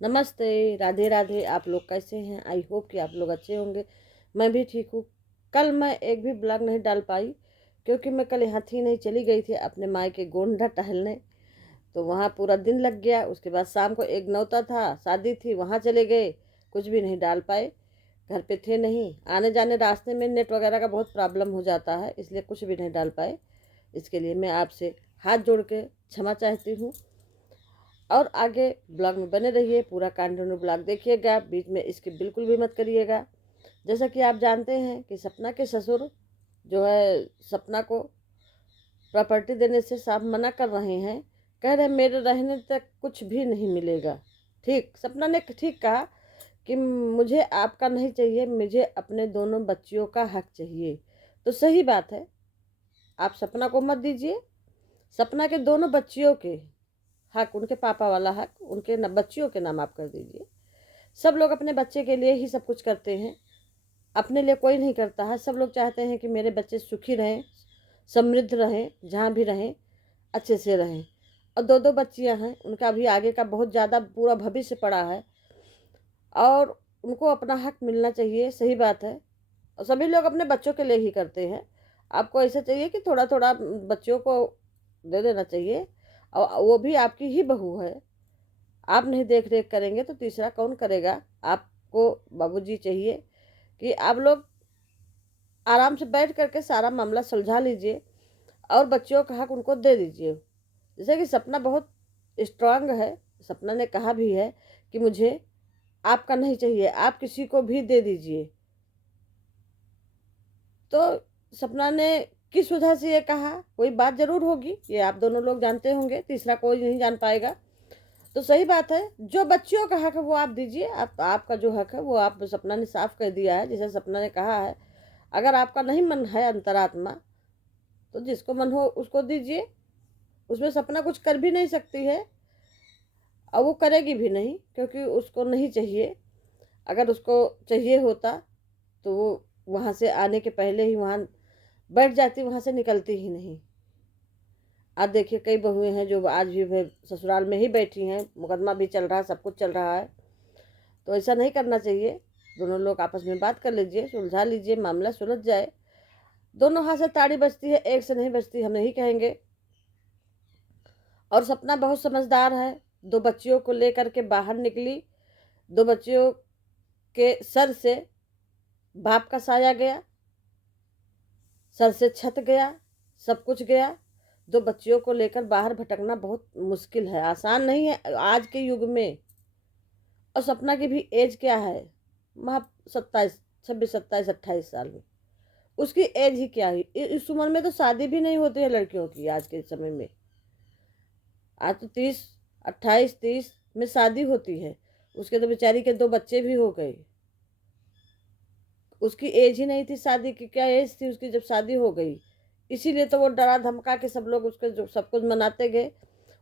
नमस्ते, राधे राधे। आप लोग कैसे हैं? आई होप कि आप लोग अच्छे होंगे। मैं भी ठीक हूँ। कल मैं एक भी ब्लॉग नहीं डाल पाई क्योंकि मैं कल यहाँ थी नहीं, चली गई थी अपने मायके गोंडा टहलने। तो वहाँ पूरा दिन लग गया। उसके बाद शाम को एक न्योता था, शादी थी, वहाँ चले गए। कुछ भी नहीं डाल पाए, घर पे थे नहीं। आने जाने रास्ते में नेट वगैरह का बहुत प्रॉब्लम हो जाता है, इसलिए कुछ भी नहीं डाल पाए। इसके लिए मैं आपसे हाथ जोड़ के क्षमा चाहती हूँ। और आगे ब्लॉग में बने रहिए, पूरा कंटिन्यू ब्लॉग देखिएगा, बीच में इसकी बिल्कुल भी मत करिएगा। जैसा कि आप जानते हैं कि सपना के ससुर जो है सपना को प्रॉपर्टी देने से साफ मना कर रहे हैं। कह रहे मेरे रहने तक कुछ भी नहीं मिलेगा। ठीक, सपना ने ठीक कहा कि मुझे आपका नहीं चाहिए, मुझे अपने दोनों बच्चियों का हक चाहिए। तो सही बात है, आप सपना को मत दीजिए। सपना के दोनों बच्चियों के हक, उनके पापा वाला हक उनके बच्चियों के नाम आप कर दीजिए। सब लोग अपने बच्चे के लिए ही सब कुछ करते हैं, अपने लिए कोई नहीं करता है। सब लोग चाहते हैं कि मेरे बच्चे सुखी रहें, समृद्ध रहें, जहाँ भी रहें अच्छे से रहें। और दो दो बच्चियां हैं, उनका भी आगे का बहुत ज़्यादा पूरा भविष्य पड़ा है और उनको अपना हक मिलना चाहिए। सही बात है, और सभी लोग अपने बच्चों के लिए ही करते हैं। आपको ऐसा चाहिए कि थोड़ा थोड़ा बच्चों को दे देना चाहिए, और वो भी आपकी ही बहू है। आप नहीं देख रेख करेंगे तो तीसरा कौन करेगा? आपको बाबूजी चाहिए कि आप लोग आराम से बैठ करके सारा मामला सुलझा लीजिए और बच्चियों का हक उनको दे दीजिए। जैसे कि सपना बहुत स्ट्रांग है, सपना ने कहा भी है कि मुझे आपका नहीं चाहिए, आप किसी को भी दे दीजिए। तो सपना ने किस वजह से ये कहा, कोई बात जरूर होगी, ये आप दोनों लोग जानते होंगे, तीसरा कोई नहीं जान पाएगा। तो सही बात है, जो बच्चियों का हक है वो आप दीजिए। आपका जो हक है वो आप, सपना ने साफ कर दिया है। जैसे सपना ने कहा है, अगर आपका नहीं मन है अंतरात्मा, तो जिसको मन हो उसको दीजिए। उसमें सपना कुछ कर भी नहीं सकती है और वो करेगी भी नहीं, क्योंकि उसको नहीं चाहिए। अगर उसको चाहिए होता तो वो वहाँ से आने के पहले ही वहाँ बैठ जाती, वहाँ से निकलती ही नहीं। आज देखिए कई बहुएं हैं जो आज भी ससुराल में ही बैठी हैं, मुकदमा भी चल रहा है, सब कुछ चल रहा है। तो ऐसा नहीं करना चाहिए। दोनों लोग आपस में बात कर लीजिए, सुलझा लीजिए, मामला सुलझ जाए। दोनों हाथ से ताड़ी बजती है, एक से नहीं बजती, हम नहीं कहेंगे। और सपना बहुत समझदार है, दो बच्चियों को लेकर के बाहर निकली। दो बच्चियों के सर से बाप का साया गया, सर से छत गया, सब कुछ गया। दो बच्चियों को लेकर बाहर भटकना बहुत मुश्किल है, आसान नहीं है आज के युग में। और सपना की भी एज क्या है, वहाँ 27, 26, 27, 28 साल में उसकी एज ही क्या है। इस उम्र में तो शादी भी नहीं होती है लड़कियों की आज के समय में। आज तो 30, 28, 30 में शादी होती है। उसके तो बेचारी के दो बच्चे भी हो गए। उसकी एज ही नहीं थी शादी की, क्या एज थी उसकी जब शादी हो गई? इसीलिए तो वो डरा धमका के सब लोग उसके जो सब कुछ मनाते गए।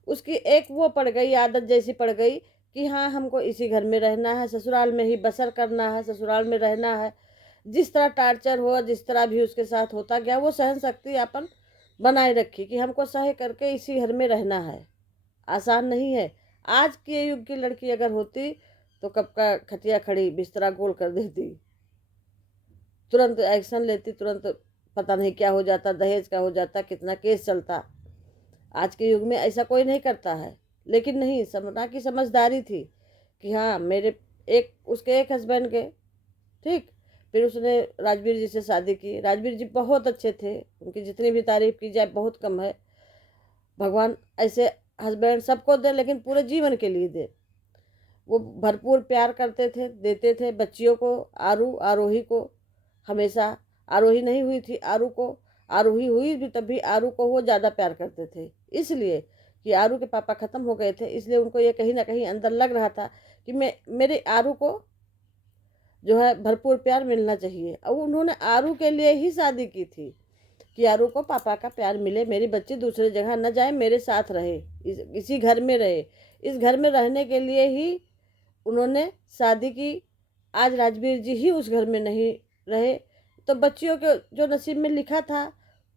उसकी एक वो पड़ गई, आदत जैसी पड़ गई कि हाँ हमको इसी घर में रहना है, ससुराल में ही बसर करना है, ससुराल में रहना है। जिस तरह टार्चर हो, जिस तरह भी उसके साथ होता गया, वो सहन शक्ति अपन बनाए रखी कि हमको सह करके इसी घर में रहना है। आसान नहीं है। आज के युग की लड़की अगर होती तो कब का खटिया खड़ी, बिस्तरा गोल कर देती, तुरंत एक्शन लेती, तुरंत पता नहीं क्या हो जाता, दहेज का हो जाता, कितना केस चलता। आज के युग में ऐसा कोई नहीं करता है। लेकिन नहीं, सपना की समझदारी थी कि हाँ मेरे एक, उसके एक हस्बैंड के, ठीक। फिर उसने राजवीर जी से शादी की। राजवीर जी बहुत अच्छे थे, उनकी जितनी भी तारीफ की जाए बहुत कम है। भगवान ऐसे हस्बैंड सबको दे, लेकिन पूरे जीवन के लिए दे। वो भरपूर प्यार करते थे, देते थे बच्चियों को, आरोही को हमेशा। आरोही नहीं हुई थी, आरू को, आरोही हुई भी तभी आरू को वो ज़्यादा प्यार करते थे। इसलिए कि आरू के पापा ख़त्म हो गए थे, इसलिए उनको ये कहीं ना कहीं अंदर लग रहा था कि मैं, मेरे आरू को जो है भरपूर प्यार मिलना चाहिए। और उन्होंने आरू के लिए ही शादी की थी कि आरू को पापा का प्यार मिले, मेरी बच्ची दूसरी जगह न जाए, मेरे साथ रहे, इसी घर में रहे। इस घर में रहने के लिए ही उन्होंने शादी की। आज राजवीर जी ही उस घर में नहीं रहे तो बच्चियों के जो नसीब में लिखा था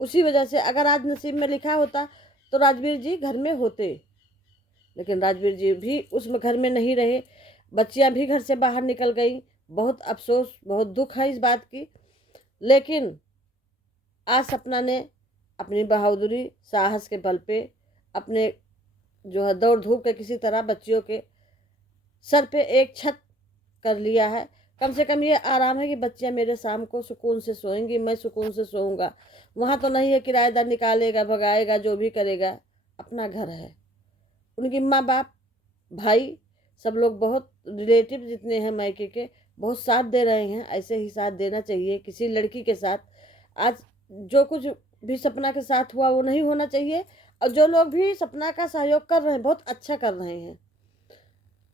उसी वजह से, अगर आज नसीब में लिखा होता तो राजवीर जी घर में होते। लेकिन राजवीर जी भी उस घर में नहीं रहे। बच्चियां भी घर से बाहर निकल गई। बहुत अफसोस, बहुत दुख है इस बात की। लेकिन आज सपना ने अपनी बहादुरी, साहस के बल पे अपने जो है दौड़ धूप के किसी तरह बच्चियों के सर पे एक छत कर लिया है। कम से कम ये आराम है कि बच्चियां मेरे शाम को सुकून से सोएंगी, मैं सुकून से सोऊंगा। वहाँ तो नहीं है किराएदार निकालेगा, भगाएगा, जो भी करेगा। अपना घर है। उनकी माँ बाप, भाई, सब लोग, बहुत रिलेटिव जितने हैं मायके के, बहुत साथ दे रहे हैं। ऐसे ही साथ देना चाहिए किसी लड़की के साथ। आज जो कुछ भी सपना के साथ हुआ वो नहीं होना चाहिए। और जो लोग भी सपना का सहयोग कर रहे हैं बहुत अच्छा कर रहे हैं,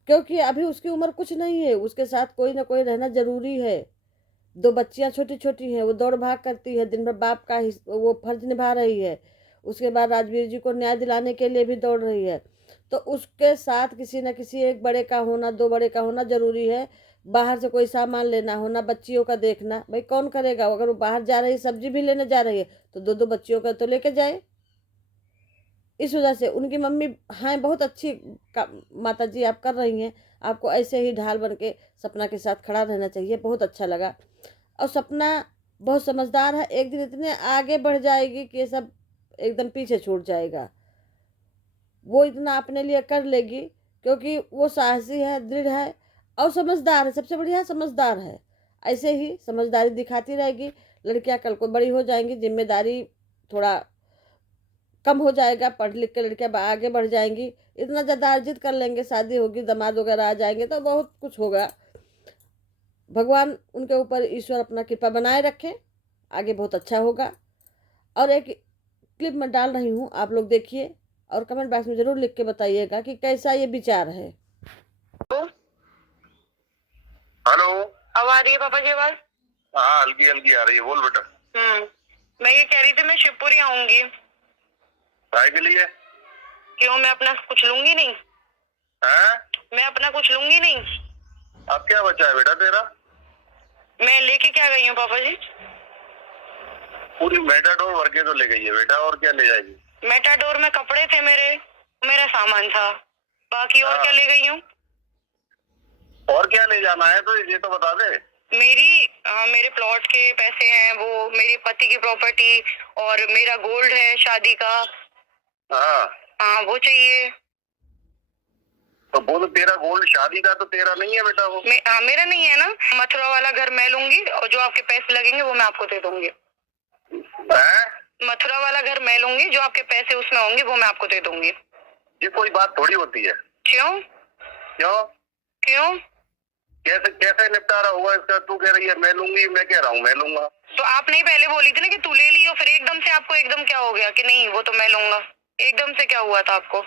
क्योंकि अभी उसकी उम्र कुछ नहीं है। उसके साथ कोई ना कोई रहना जरूरी है। 2 बच्चियां छोटी छोटी हैं, वो दौड़ भाग करती है, दिन भर बाप का वो फर्ज निभा रही है। उसके बाद राजवीर जी को न्याय दिलाने के लिए भी दौड़ रही है। तो उसके साथ किसी न किसी एक बड़े का होना, 2 बड़े का होना जरूरी है। बाहर से कोई सामान लेना होना, बच्चियों का देखना, भाई कौन करेगा। अगर वो बाहर जा रही है, सब्जी भी लेने जा रही है, तो 2-2 बच्चियों का तो लेके जाए। इस वजह से उनकी मम्मी, हाँ बहुत अच्छी माता जी आप कर रही हैं। आपको ऐसे ही ढाल बन के सपना के साथ खड़ा रहना चाहिए। बहुत अच्छा लगा। और सपना बहुत समझदार है। एक दिन इतने आगे बढ़ जाएगी कि ये सब एकदम पीछे छूट जाएगा। वो इतना अपने लिए कर लेगी, क्योंकि वो साहसी है, दृढ़ है और समझदार है। सबसे बढ़िया समझदार है। ऐसे ही समझदारी दिखाती रहेगी। लड़कियां कल को बड़ी हो जाएंगी, जिम्मेदारी थोड़ा कम हो जाएगा, पढ़ लिख के लड़कियां आगे बढ़ जाएंगी, इतना ज़्यादा अर्जित कर लेंगे, शादी होगी, दामाद वगैरह आ जाएंगे, तो बहुत कुछ होगा। भगवान उनके ऊपर, ईश्वर अपना कृपा बनाए रखें, आगे बहुत अच्छा होगा। और एक क्लिप मैं डाल रही हूँ, आप लोग देखिए और कमेंट बॉक्स में ज़रूर लिख के बताइएगा कि कैसा ये विचार है। हेलो, अब आ रही है पापा की आवाज? हाँ, हल्की हल्की आ रही है, बोल बेटा। मैं ये कह रही थी मैं शिवपुरी आऊंगी। काय के लिए? क्यों, मैं अपना कुछ लूंगी नहीं? हैं? मैं अपना कुछ लूंगी नहीं। अब क्या बचा है बेटा तेरा? मैं लेके क्या गई हूँ पापा जी? पूरी मेटाडोर भर के तो ले गई है बेटा, और क्या ले जाएगी? मेटाडोर में कपड़े थे मेरा सामान था, बाकी और क्या ले गई हूँ? और क्या ले जाना है तो ये तो बता दे। मेरे प्लॉट के पैसे हैं, वो मेरे पति की प्रॉपर्टी, और मेरा गोल्ड है शादी का। हाँ, वो चाहिए। तो वो तो तेरा गोल्ड शादी का तो तेरा नहीं है बेटा वो। मेरा नहीं है ना। मथुरा वाला घर मैं लूंगी और जो आपके पैसे लगेंगे वो मैं आपको दे दूंगी। मथुरा वाला घर मैं लूंगी, जो आपके पैसे उसमें होंगे वो मैं आपको दे दूंगी। ये कोई बात थोड़ी होती है। क्यों क्यों क्यों? कैसे कैसे निपटारा हुआ इसका? तू कह रही है मैं लूंगी, मैं कह रहा हूँ मैं लूंगा। तो आप नहीं पहले बोली थी ना कि तू ले ली, और फिर एकदम से आपको एकदम क्या हो गया कि नहीं वो तो मैं लूंगा? एकदम से क्या हुआ था आपको?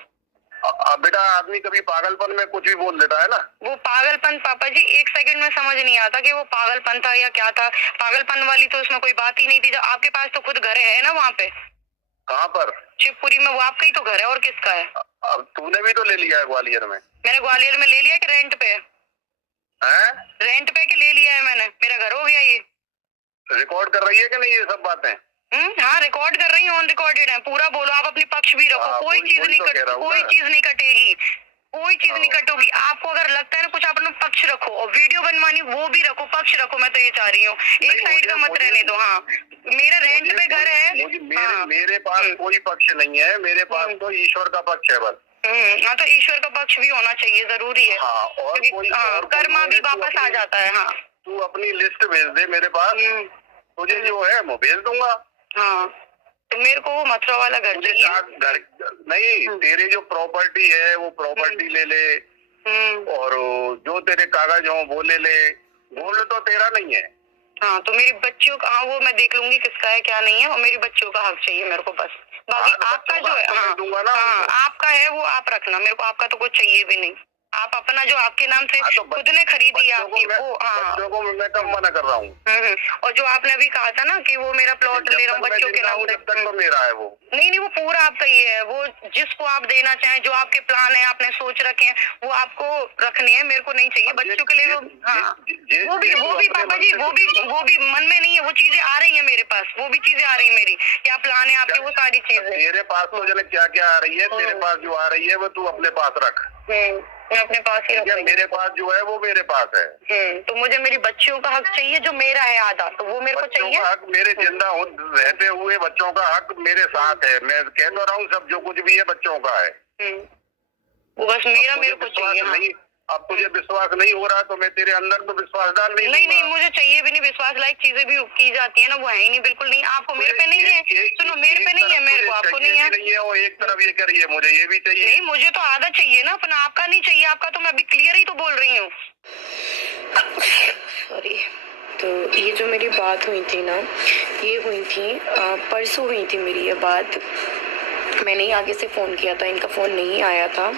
बेटा आदमी कभी पागलपन में कुछ भी बोल देता है ना। वो पागलपन पापा जी 1 सेकंड में समझ नहीं आता कि वो पागलपन था या क्या था। पागलपन वाली तो उसमें कोई बात ही नहीं थी। जब आपके पास तो खुद घर है ना वहाँ पे। कहाँ पर? शिवपुरी में। वो आपका ही तो घर है, और किसका है? अब तूने भी तो ले लिया है ग्वालियर में। मैंने ग्वालियर में ले लिया कि रेंट पे? रेंट पे के ले लिया है मैंने? मेरा घर हो गया ये। रिकॉर्ड कर रही है कि नहीं ये सब बातें? हाँ, रिकॉर्ड कर रही हूँ, ऑन रिकॉर्डेड है। पूरा बोलो, आप अपनी पक्ष भी रखो। कोई चीज नहीं कटेगी, कोई चीज नहीं कटोगी। आपको अगर लगता है ना कुछ, अपना पक्ष रखो, और वीडियो बनवानी वो भी रखो, पक्ष रखो। मैं तो ये चाह रही हूँ, एक साइड का मत रहने दो। हाँ, मेरा रेंट पे घर है। मेरे पास कोई पक्ष नहीं है, मेरे पास तो ईश्वर का पक्ष है बस। हाँ, तो ईश्वर का पक्ष भी होना चाहिए, जरूरी है। हाँ, और कर्मा भी वापस आ जाता है। हाँ, तू अपनी लिस्ट भेज दे मेरे पास, तुझे जो है मैं भेज दूंगा। हाँ, तो मेरे को वो मथुरा वाला घर चाहिए। घर नहीं, तेरे जो प्रॉपर्टी है वो प्रॉपर्टी ले ले, और जो तेरे कागज हो वो ले ले। गोल्ड तो तेरा नहीं है। हाँ, तो मेरी बच्चियों का, हाँ वो मैं देख लूंगी किसका है क्या नहीं है, और मेरी बच्चियों का हक चाहिए मेरे को बस। बाकी आपका जो है, हाँ दूंगा ना। हाँ, आपका है वो आप रखना, मेरे को आपका तो कुछ चाहिए भी नहीं। आप अपना जो आपके नाम से खुद ने खरीदी आपकी वो। हाँ, बच्चों को मैं कब मना कर रहा हूँ। और जो आपने अभी कहा था ना कि वो मेरा प्लॉट ले रहा हूँ बच्चों के नाम से, तब तक तो मेरा है वो। नहीं, वो पूरा आपका ही है। वो जिसको आप देना चाहें, जो आपके प्लान है, आपने सोच रखे हैं, वो आपको रखनी है, मेरे को नहीं चाहिए। बच्चों के लिए वो, हाँ वो भी पापा जी, वो भी मन में नहीं है। वो चीजें आ रही है मेरे पास, वो भी चीजें आ रही है मेरी, क्या प्लान है आपके, वो सारी चीजें। तेरे पास तो जने क्या क्या आ रही है, तेरे पास जो आ रही है वो तू अपने पास रख। मैं अपने पास ही रखूंगी। मेरे पास जो है वो मेरे पास है। तो मुझे मेरी बच्चियों का हक चाहिए जो मेरा है आधा, तो वो मेरे को चाहिए। बच्चों का हक मेरे जिंदा रहते हुए बच्चों का हक मेरे साथ है। मैं कह तो रहा हूँ सब जो कुछ भी है बच्चों का है। वो बस मेरे को चाहिए। नहीं, अब तुझे विश्वास नहीं हो रहा तो मैं तेरे अंदर तो विश्वास डाल नहीं, मुझे चाहिए भी नहीं। विश्वास लायक चीजें भी की जाती है ना, वो है ही नहीं, बिल्कुल नहीं। आपको मेरे पे नहीं है, सुनो मेरे पे नहीं है, मेरे को आपको नहीं है। और एक तरफ ये करिए, मुझे ये भी चाहिए। नहीं, मुझे तो आधा चाहिए ना अपना, आपका नहीं चाहिए। आपका तो मैं अभी क्लियर ही तो बोल रही हूँ। सॉरी। तो ये जो मेरी बात हुई थी ना, ये हुई थी परसों हुई थी मेरी ये बात। मैंने ही आगे से फ़ोन किया था, इनका फ़ोन नहीं आया था,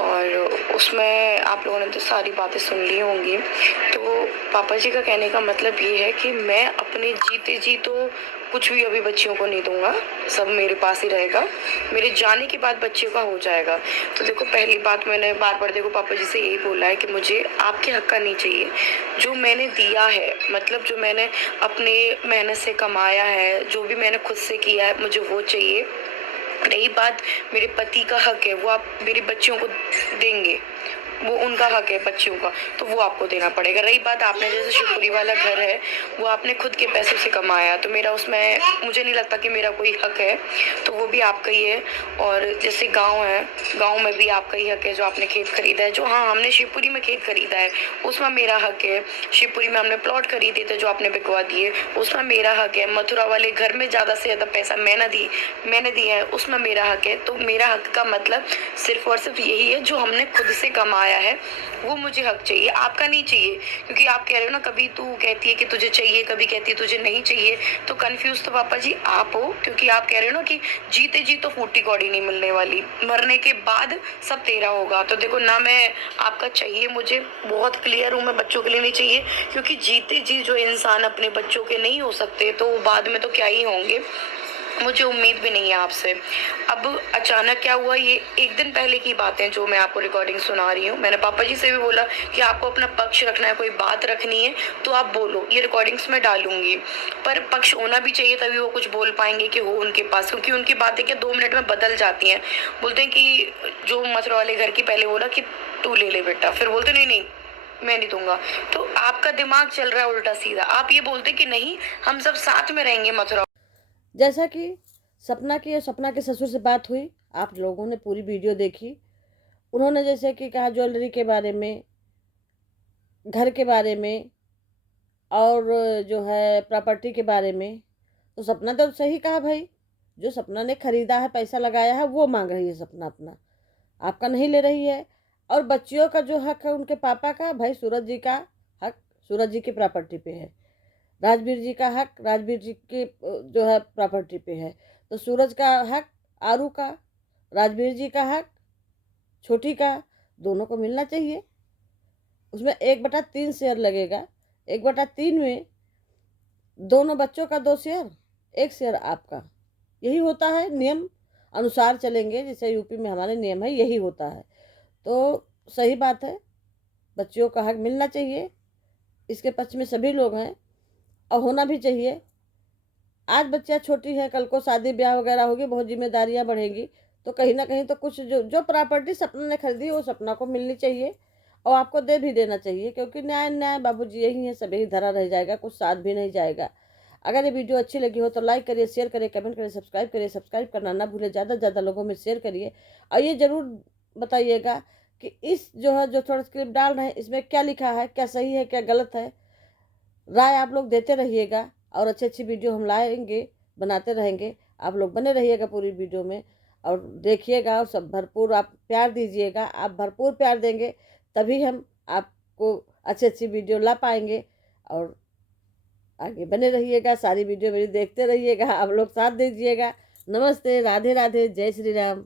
और उसमें आप लोगों ने तो सारी बातें सुन ली होंगी। तो पापा जी का कहने का मतलब ये है कि मैं अपने जीते जी तो कुछ भी अभी बच्चियों को नहीं दूंगा, सब मेरे पास ही रहेगा। मेरे जाने के बाद बच्चियों का हो जाएगा। तो देखो, पहली बात मैंने बार बार देखो पापा जी से यही बोला है कि मुझे आपके हक का नहीं चाहिए। जो मैंने दिया है, मतलब जो मैंने अपने मेहनत से कमाया है, जो भी मैंने खुद से किया है, मुझे वो चाहिए। रही बात मेरे पति का हक है, वो आप मेरी बच्चियों को देंगे, वो उनका हक है बच्चियों का, तो वो आपको देना पड़ेगा। रही बात आपने जैसे शिवपुरी वाला घर है, वो आपने खुद के पैसों से कमाया, तो मेरा उसमें मुझे नहीं लगता कि मेरा कोई हक है, तो वो भी आपका ही है। और जैसे गांव है, गांव में भी आपका ही हक है, जो आपने खेत खरीदा है, जो हाँ हमने शिवपुरी में खेत खरीदा है उसमें मेरा हक है। शिवपुरी में हमने प्लॉट खरीदे थे जो आपने बिकवा दिए, उसमें मेरा हक है। मथुरा वाले घर में ज़्यादा से ज़्यादा पैसा मैंने दिया है, उसमें मेरा हक है। तो मेरा हक का मतलब सिर्फ और सिर्फ यही है, जो हमने खुद से कमाया है वो मुझे हक चाहिए, आपका नहीं चाहिए। क्योंकि आप कह रहे हो ना, कभी तू कहती है कि तुझे चाहिए, कभी कहती है तुझे नहीं चाहिए, तो कंफ्यूज तो पापा जी आप हो। क्योंकि आप कह रहे हो ना कि जीते जी तो फूटी कौड़ी नहीं मिलने वाली, मरने के बाद सब तेरा होगा। तो देखो ना, मैं आपका चाहिए, मुझे बहुत क्लियर हूँ, मैं बच्चों के लिए नहीं चाहिए। क्योंकि जीते जी जो इंसान अपने बच्चों के नहीं हो सकते, तो बाद में तो क्या ही होंगे। मुझे उम्मीद भी नहीं है आपसे। अब अचानक क्या हुआ, ये एक दिन पहले की बात है जो मैं आपको रिकॉर्डिंग सुना रही हूँ। मैंने पापा जी से भी बोला कि आपको अपना पक्ष रखना है, कोई बात रखनी है तो आप बोलो, ये रिकॉर्डिंग्स में डालूंगी, पर पक्ष होना भी चाहिए, तभी वो कुछ बोल पाएंगे कि हो उनके पास। क्योंकि उनकी बातें क्या 2 मिनट में बदल जाती हैं। बोलते हैं कि जो मथुरा वाले घर की पहले बोला कि तू ले ले बेटा, फिर बोलते नहीं मैं नहीं दूंगा। तो आपका दिमाग चल रहा है उल्टा सीधा। आप ये बोलते कि नहीं हम सब साथ में रहेंगे मथुरा। जैसा कि सपना की और सपना के ससुर से बात हुई, आप लोगों ने पूरी वीडियो देखी। उन्होंने जैसे कि कहा ज्वेलरी के बारे में, घर के बारे में, और जो है प्रॉपर्टी के बारे में। तो सपना तो सही कहा भाई, जो सपना ने खरीदा है, पैसा लगाया है, वो मांग रही है सपना अपना, आपका नहीं ले रही है। और बच्चियों का जो हक है उनके पापा का, भाई सूरज जी का हक सूरज जी की प्रॉपर्टी पे है, राजवीर जी का हक राजवीर जी की जो है प्रॉपर्टी पे है। तो सूरज का हक आरू का, राजवीर जी का हक छोटी का, दोनों को मिलना चाहिए। उसमें 1/3 शेयर लगेगा, 1/3 में दोनों बच्चों का 2 शेयर, 1 शेयर आपका। यही होता है, नियम अनुसार चलेंगे, जैसे यूपी में हमारे नियम है, यही होता है। तो सही बात है, बच्चियों का हक मिलना चाहिए, इसके पक्ष में सभी लोग हैं और होना भी चाहिए। आज बच्चियाँ छोटी हैं, कल को शादी ब्याह वगैरह होगी, बहुत जिम्मेदारियां बढ़ेंगी, तो कहीं ना कहीं तो कुछ जो प्रॉपर्टी सपना ने खरीदी वो सपना को मिलनी चाहिए और आपको दे भी देना चाहिए। क्योंकि न्याय बाबूजी यही है, सब यही धरा रह जाएगा, कुछ साथ भी नहीं जाएगा। अगर ये वीडियो अच्छी लगी हो तो लाइक करिए, शेयर करिए, कमेंट करिए, सब्सक्राइब करिए। सब्सक्राइब करना ना भूले, ज़्यादा से ज़्यादा लोगों में शेयर करिए। और ये ज़रूर बताइएगा कि इस जो है जो थोड़ा स्क्रिप्ट डाल रहे हैं इसमें क्या लिखा है, क्या सही है, क्या गलत है। राय आप लोग देते रहिएगा और अच्छी वीडियो हम लाएंगे, बनाते रहेंगे। आप लोग बने रहिएगा पूरी वीडियो में और देखिएगा, और सब भरपूर आप प्यार दीजिएगा। आप भरपूर प्यार देंगे तभी हम आपको अच्छी वीडियो ला पाएंगे। और आगे बने रहिएगा, सारी वीडियो मेरी देखते रहिएगा, आप लोग साथ दीजिएगा। नमस्ते, राधे राधे, जय श्री राम।